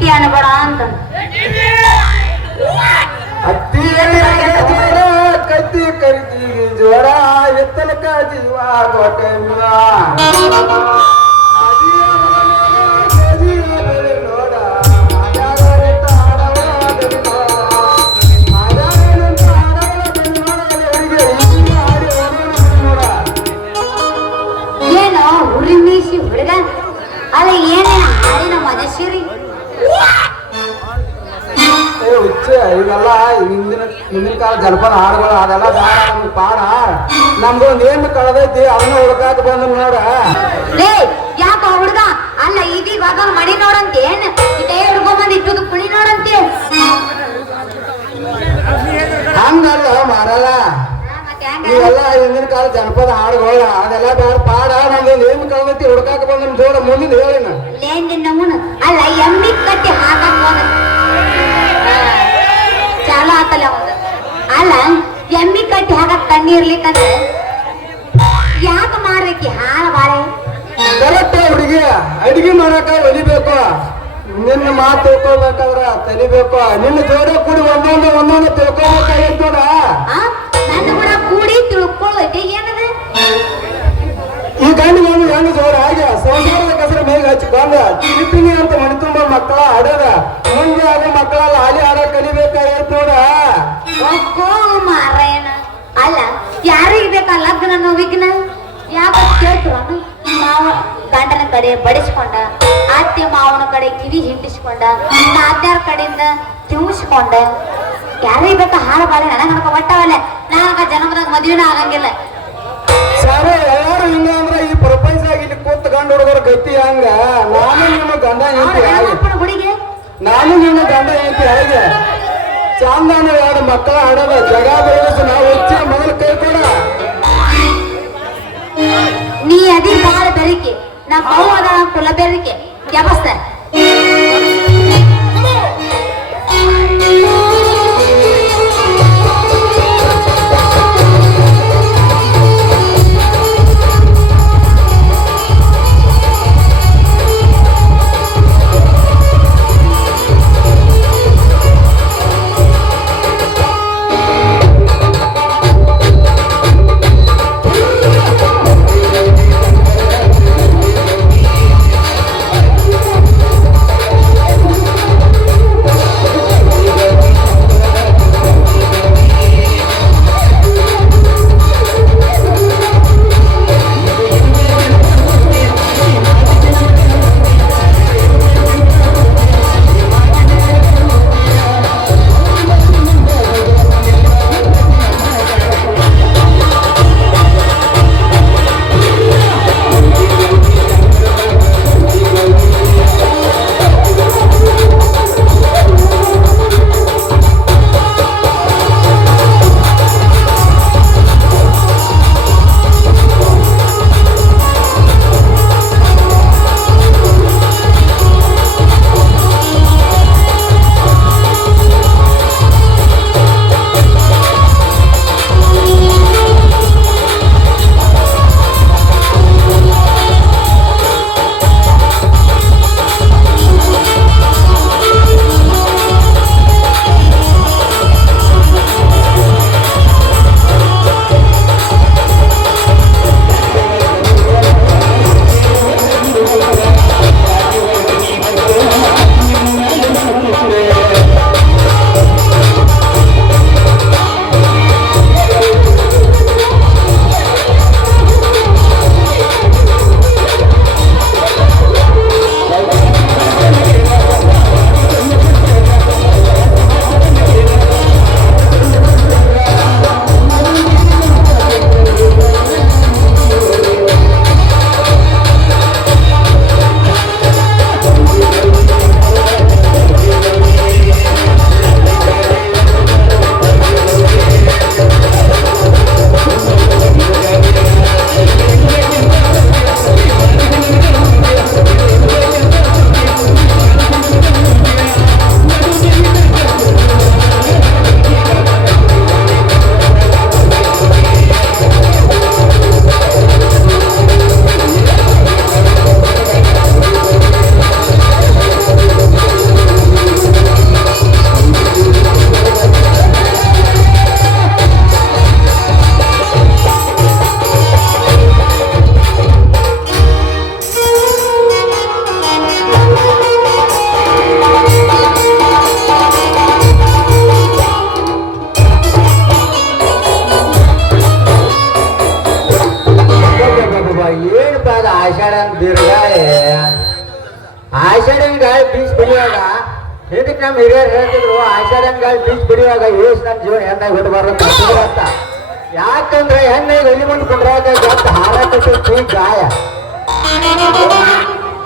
TT ಅನ್ಬೇಡ ಅಂತ ಅತ್ತಿ ಕತ್ತಿ ಕರಿತೀವಿ ಜೋರ ಎತ್ತಲಕ ಜೀವ ಗೊಟ್ಟೆ ಏನೋ ಹುರಿ ಮೀಸಿ ಹುಡುಗ ಅಲ್ಲ ಏನೇನ ಹಾಡಿನ ಮಜಶ್ರೀ ಇವೆಲ್ಲ ಹಿಂದಿನ ಕಾಲ ಜನಪದ ಹಾಡುಗಳು ಅದೆಲ್ಲ ಬೇಡ ನಮ್ಗೆ ಪಾಡ ನಮ್ದೊಂದು ಏನು ಕಳೆದೈತಿ ಅದನ್ನ ಹುಡುಕಾಕ ಬಂದ ನೋಡ ಲೇ ಯಾಕ ಹುಡುಗ ಅಲ್ಲ ಇದೀಗ ಮಡಿ ನೋಡಂತ ಏನ್ ಇದೇ ಹಿಡ್ಕೊಂಬಂದ್ ಇಟ್ಟುದು ಕುಳಿ ನೋಡಂತೆ ಹಂಗಲ್ಲ ಮಾರಲ್ಲ ಇವೆಲ್ಲ ಹಿಂದಿನ ಕಾಲ ಜನಪದ ಹಾಡುಗಳು ಅದೆಲ್ಲ ಬೇಡ ಪಾಡ ನಮ್ದೊಂದು ಏನು ಕಳೆದೈತಿ ಹುಡುಕಾಕ ಬಂದ ಜೋಡ ಮುಂದಿನ ಹೇಳಿನ ನಮ್ಮನ ಅಲ್ಲ ಎಮ್ಮಿ ಕಟ್ಟಿ ಹಾಕಕ್ ಚಾಲು ಆತಲ್ಲ ಅವನು ಅಲ್ಲ ಎಮ್ಮಿ ಕಟ್ಟಿ ಹಾಕಕ್ ಕಣ್ಣಿ ಇರ್ಲಿಕ್ಕಂದ್ರೆ ಯಾಕ ಮಾರಕ್ಕೆ ಹಾಳ ಬಾಳೆ ಕರೆಕ್ಟ್ ಹುಡುಗಿ ಅಡಿಗೆ ಮಾಡಕ ಒಲಿಬೇಕು ನಿನ್ನ ಮಾತು ತಿಳ್ಕೊಳ್ಬೇಕಾದ್ರ ತಲಿಬೇಕು ನಿನ್ನ ಜೋಡ ಕೂಡಿ ಒಂದೊಂದು ತಿಳ್ಕೊಬೇಕಾಗಿತ್ತು ನೋಡ ನನ್ನ ಕೂಡ ಕೂಡಿ ತಿಳ್ಕೊಳ್ಳೋಕೆ ಏನದ ಈ ಗಂಡು ಹೆಣ್ಣು ಜೋಡ ಹಾಗೆ ಸಂಸಾರದ ಕಸರ ಮೇಘ ಹಚ್ಕೊಂಡ ತಿರುಪಿನಿ ಅಂತ ಮನೆ ತುಂಬ ಮಕ್ಕಳ ಆಡೋದ ಮುಂದೆ ಆಗ ಮಕ್ಕಳೆಲ್ಲ ಹಾಲಿ ಆಡ ಕಲಿಬೇಕಾಗಿತ್ತು ನೋಡ ಮಾರೇನ ಅಲ್ಲ ಯಾರಿಗೆ ಬೇಕಾ ಲಗ್ನ ವಿಘ್ನ ಯಾಕ ಕೇಳ್ತು ಮಾವ ಗಂಡನ ಕಡೆ ಬಡಿಸ್ಕೊಂಡ ಅತ್ತೆ ಮಾವನ ಕಡೆ ಕಿವಿ ಹಿಂಡಿಸ್ಕೊಂಡ ನಾದ್ಯಾರ ಕಡೆಯಿಂದ ತಿನ್ನಿಸ್ಕೊಂಡ ಯಾರಿಗೆ ಬೇಕಾ ಹಾಳು ಬಾಳೆ ನನಗ ಒಟ್ಟವಲ್ಲ ನಾಗ ಜನ್ಮದಾಗ ಮದುವೆನ ಆಗಂಗಿಲ್ಲ ಸಾರು ಎಲ್ಲಾರು ಹಿಂಗ ಅಂದ್ರ ಈ ಪ್ರಪಂಚದಾಗ ಇಲ್ಲಿ ಕೂತ್ ಗಂಡ ಹುಡುಗರ ಗತಿ ಹಂಗ ನಾನು ನಿಮ್ಮ ಗಂಡ ಹೇಳ್ತಿ ಹುಡುಗಿ ನಾನು ನಿಮ್ಮ ಗಂಡ ಹೇಳ್ತಿ ಹಾಗೆ ಚಾಂದಾನ ಎರಡು ಮಕ್ಕಳ ಆಡೋದ ಜಗ ಬೆಳೆಸ ನಾವು ಹೆಚ್ಚಿ ಮೊದಲು ಕೈ ಕೊಡ ನೀ ಅದಿ ಬಾಳ ಬೆರಿಕೆ ನಾ ಕೌ ಅದ ಕುಲ ಬೆರಿಕೆ ವ್ಯವಸ್ಥ ಬೀಸುವಾಗ ಆಷಾಢ ಅಂತ ಬೀರ್ಗಾಳಿ ಆಷಾಢನ್ ಗಾಳಿ ಬೀಸ್ ಬಿಡುವಾಗ ಇದಕ್ಕೆ ನಮ್ಮ ಹಿರಿಯರು ಹೇಳ್ತಿದ್ರು ಆಷಾಢನ್ ಗಾಳಿ ಬೀಸ್ ಬಿಡುವಾಗ ಏಸ್ ನನ್ನ ಜೀವನ ಹೆಣ್ಣಾಗಿ ಬಿಡಬಾರ್ದು ಅಂತ ಯಾಕಂದ್ರೆ ಹೆಣ್ಣಾಗಿ ಎಲ್ಲಿ ಮುಂದೆ ಕುಂಡ್ರಾಗ ಗಂತ ಹಾರಾಕಿ ಗಾಯ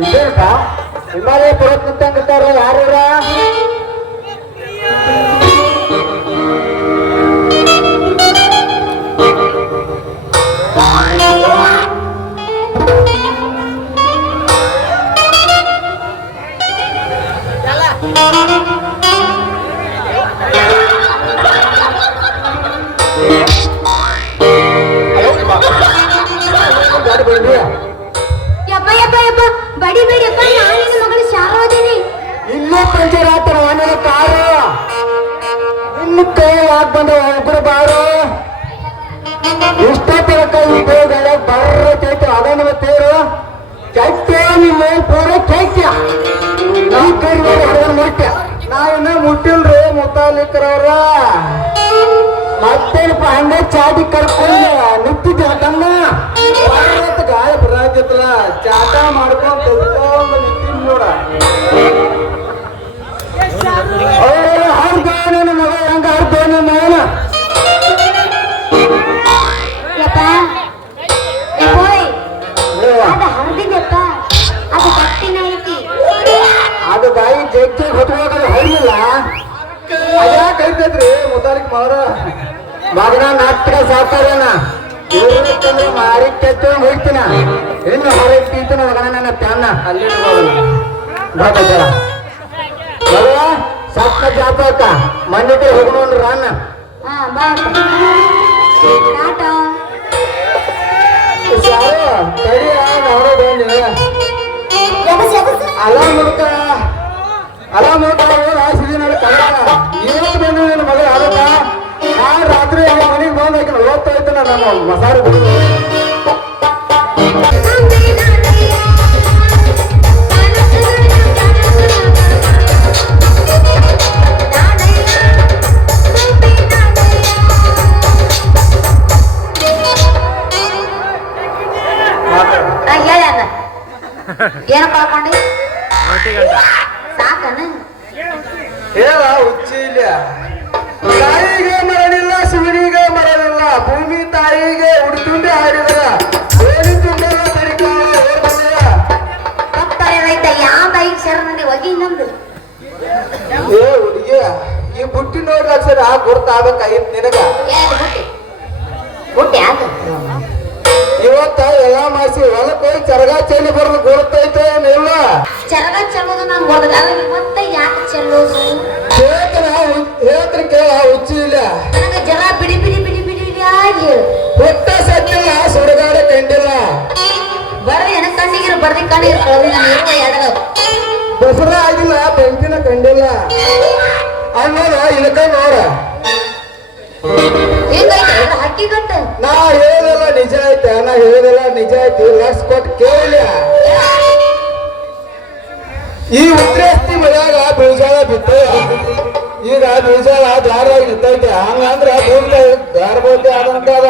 ಇದೇನಪ್ಪ ಹಿಮಾಲಯ ಪರ್ವತ ನಿಂತಂಗಿರ್ತಾರ ಯಾರು ಯಪ್ಪ ಯಪ್ಪ ಯಪ್ಪ ಬಡಿ ಬೇಡಿಯಪ್ಪ ನಾನಿನ ಮಗಳು ಶಾರವದೇನಿ ಇಲ್ಲೇ ಪಂಚರ್ ಆತರ ಮನೆ ಕಾರು ಇನ್ನು ಕೈ ಯಾಕೆ ಬಂದ ಒಬ್ಬರು ಬಾರು ಇಷ್ಟೊತ್ತರ ಕೈ ಬೇಗಡೆ ಬರ್ತೈತೆ ಅದನ್ನ ತೇರು ಚೈತ್ಯ ನಿಮ್ಮ ಪೂರ ಚೈತ್ಯ ನಾವು ಕೈ ಮೇಲೆ ಹೊಡೆದ ಮುಟ್ಟ ನಾವಿನ್ನ ಮುಟ್ಟಿಲ್ರಿ ಮುತ್ತಾಲಿಕ್ರವ್ರ ಮತ್ತೇನಪ್ಪ ಹಂಗೆ ಚಾಟಿ ಕರ್ಕೊಂಡು ನಿಂತಿದ್ದೆ ಅದನ್ನ ಗಾಯ ಬರಾಕತ್ತಲ್ಲ ಚಾಟ ಮಾಡ್ಕೊಂಡ್ ನಿಂತೀನಿ ನೋಡ ಹರ್ದವನ ಮಗ ಹಂಗ ಹರ್ದವನ ಮಗನ ಯಪ್ಪ ಯಪ್ಪೋಯ್ ಅದು ಹರಿದಿದೆಪ್ಪ ಅದು ಗಟ್ಟಿನ ಐತಿ ಅದು ಬಾಯಿ ಜಗ್ ಹೊತ್ಕೋದ್ರೆ ಹೊಯ್ಲಿಲ್ಲ ಅದ್ಯಾಕೆ ಐತೈತ್ರಿ ಮುತಾಲಿಕ್ ಮಾರ ಮಗನ ನಾಟಕ ಸಾಕಾರನ ಇರ್ಬೇಕಂದ್ರೆ ಮಾರಿ ಕೆತ್ತಂಗ್ ಹೋಗ್ತೀನ ಇನ್ನು ಹೊರಟಿನ ಮಗನ ನನ್ನ ಪ್ಯಾನ ಅಲ್ಲಿ ಗೊತ್ತಾಯ್ತಲ್ಲ ಮಗ ಸತ್ತ ಜಾಪಕ ಮಣ್ಣಿಗೆ ಹೋಗೋಣ ರಾನ ಹಾ ಬಾ ಟಾಟಾ ಸಾರು ತಡಿಯ ನೋಡೋ ಬಂದಿ ಅಲ ಮುಡ್ಕ ಆಸಿದೀನಿ ಇವತ್ತು ಬಂದು ನನ್ನ ಮಗ ಅದಕ್ಕ ನಾ ರಾತ್ರಿ ಮನೆಗೆ ಬಂದ ಓದ್ತಾ ಇದ್ದಾನ ನಾನು ಮಸಾಲೆ ಬಿಡು ಹೇಳ ಏನ ಕಳ್ಕೊಂಡಿ ಸಾಕನ ಹೇಳ ಹುಚ್ಚಿ ಇಲ್ಲ ತಾಯಿಗೆ ಮರಣಿಲ್ಲ ಶಿವನಿಗೆ ಮರಣಿಲ್ಲ ಭೂಮಿ ತಾಯಿಗೆ ಉಡುತುಂಡಿ ಹಾಡಿದರ ಓಡಿ ತುಂಬಿದ ತಡಿಕಾಲ ತಪ್ಪರೆ ರೈತ ಯಾವ ಐದು ಶರಣಿ ಒಗಿ ನಮ್ದು ಏ ಹುಡುಗಿ ಈ ಬುಟ್ಟಿ ನೋಡ್ರಿ ಅಕ್ಷರ ಗುರ್ತಾಗಬೇಕಾಗಿತ್ತು ನಿನಗ ಏನು ಬುಟ್ಟಿ ಬುಟ್ಟಿ ಯಾಕ ಇವತ್ತ ಎಲ್ಲ ಮಾಸಿ ಹೊಲಕ್ಕೆ ಹೋಗಿ ಚರಗ ಚೆಲ್ಲಿ ಬರೋದು ಗುರುತೈತೆ ಏನಿಲ್ಲ ಚರಗ ಚೆಲ್ಲೋದು ನಾನು ಗೊತ್ತದ ಮತ್ತೆ ಯಾಕೆ ಚೆಲ್ಲೋದು ಹೇಳ್ತೀನಿ ಕೇಳ ಹುಚ್ಚಿ ಇಲ್ಲ ನನಗೆ ಜರ ಬಿಡಿ ಬಿಡಿ ಬಿಡಿ ಬಿಡಿ ಬಿಡಿ ಆಗಿ ಹೊಟ್ಟ ಸತ್ತಿಲ್ಲ ಸುಡುಗಾಡ ಕಂಡಿಲ್ಲ ಬರ್ರಿ ಎನ ಕಣ್ಣಿಗಿರ ಬರ್ದಿ ಕಣ್ಣಿಗಿರ ಕಳ್ದಿ ನಾನು ಇರುವ ಎಡಗ ದಸರ ಆಗಿಲ್ಲ ಬೆಂಕಿನ ಕಂಡಿಲ್ಲ ಅನ್ನೋದ ಇಳಕ ನೋಡ ಹೆಂಗೈತೆ ಹಕ್ಕಿ ಗಂಟ ನಾ ಹೇಳೋದೆಲ್ಲ ನಿಜ ಐತೆ ನಾ ಹೇಳೋದೆಲ್ಲ ನಿಜ ಐತಿ ಲಕ್ಷ ಕೊಟ್ಟು ಕೇಳಿಲ್ಲ ಈ ಉದ್ರೇಸ್ತಿ ಮನ್ಯಾಗ ಬೀಜಾಳ ಬಿತ್ತ ಈಗ ಬೀಜಾಳ ದಾರಾಗಿ ನಿಂತೈತೆ ಹಂಗಂದ್ರ ಭೂಮಿ ಗಾರ್ಬೋತಿ ಆದಂತದ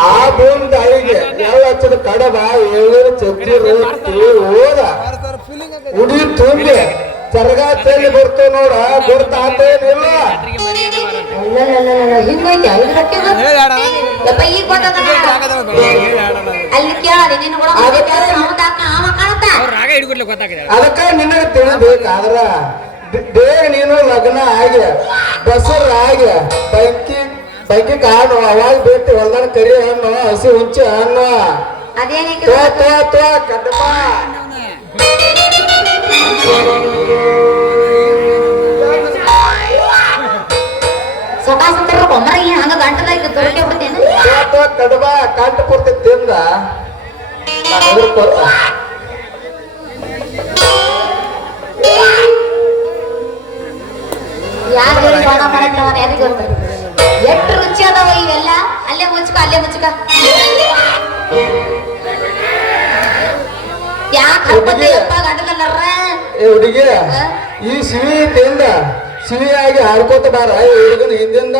ಆ ಭೂಮಿ ತಾಯಿಗೆ ಯಾವ ಹಚ್ಚದ ಕಡಬ ಎಳ್ನೀರು ಚಜ್ಜಿ ರೊಟ್ಟಿ ಹೋದ ಉಡಿ ತುಂಬಿ ಚರಗ ಚೆಲ್ಲಿ ಬರ್ತೇವೆ ನೋಡ ಗುರ್ತಾತೇನಿಲ್ಲ ಹಿಂಗೈತೆ ಐದು ಹಕ್ಕಿ ಯಪ್ಪ ಈಗ ಗೊತ್ತದ ಅಲ್ಲಿ ಕೇಳಾರಿ ನಿನ್ನ ಕೂಡ ಅದಕ್ಕ ನಿನಗೆ ತಿಳಿಬೇಕಾದ್ರ ಬೇಗ ನೀನು ಲಗ್ನ ಆಗಿ ಬಸರ್ ಆಗಿ ಬೈಕಿ ಕಾಣು ಅವಾಗ ಬೇಟಿ ಹೊಲ್ದಾನ ಕರಿ ಹಣ್ಣು ಹಸಿ ಹುಂಚಿ ಹಣ್ಣು ಅದೇನಕ್ಕೆ ಕಡ್ಡಪ್ಪ ಸಕಾಸಂತರ ಕೊಮ್ಮರ ಏನ್ ಹಂಗ ಗಂಟಲಾಗಿ ತೊರಕೆ ಬಿಡ್ತೇನೆ ಕಡಬ ಕಂಟ ಪೂರ್ತಿ ತಿಂದ ಯಾರು ಬಾಣ ಮಾಡತ್ತವ ಯಾರಿಗೆ ಗೊತ್ತ ಎಷ್ಟು ರುಚಿ ಅದಾವ ಇವೆಲ್ಲ ಅಲ್ಲೇ ಮುಚ್ಕ ಯಾಕೆ ಹರ್ಬತ್ತಯ್ಯಪ್ಪ ಗಂಟಲರ ಏ ಹುಡುಗಿ ಈ ಸಿಹಿ ತಿಂದ ಸಿಹಿಯಾಗಿ ಹಾಡ್ಕೋತ ಬಾರ ಹುಡುಗನ ಹಿಂದಿಂದ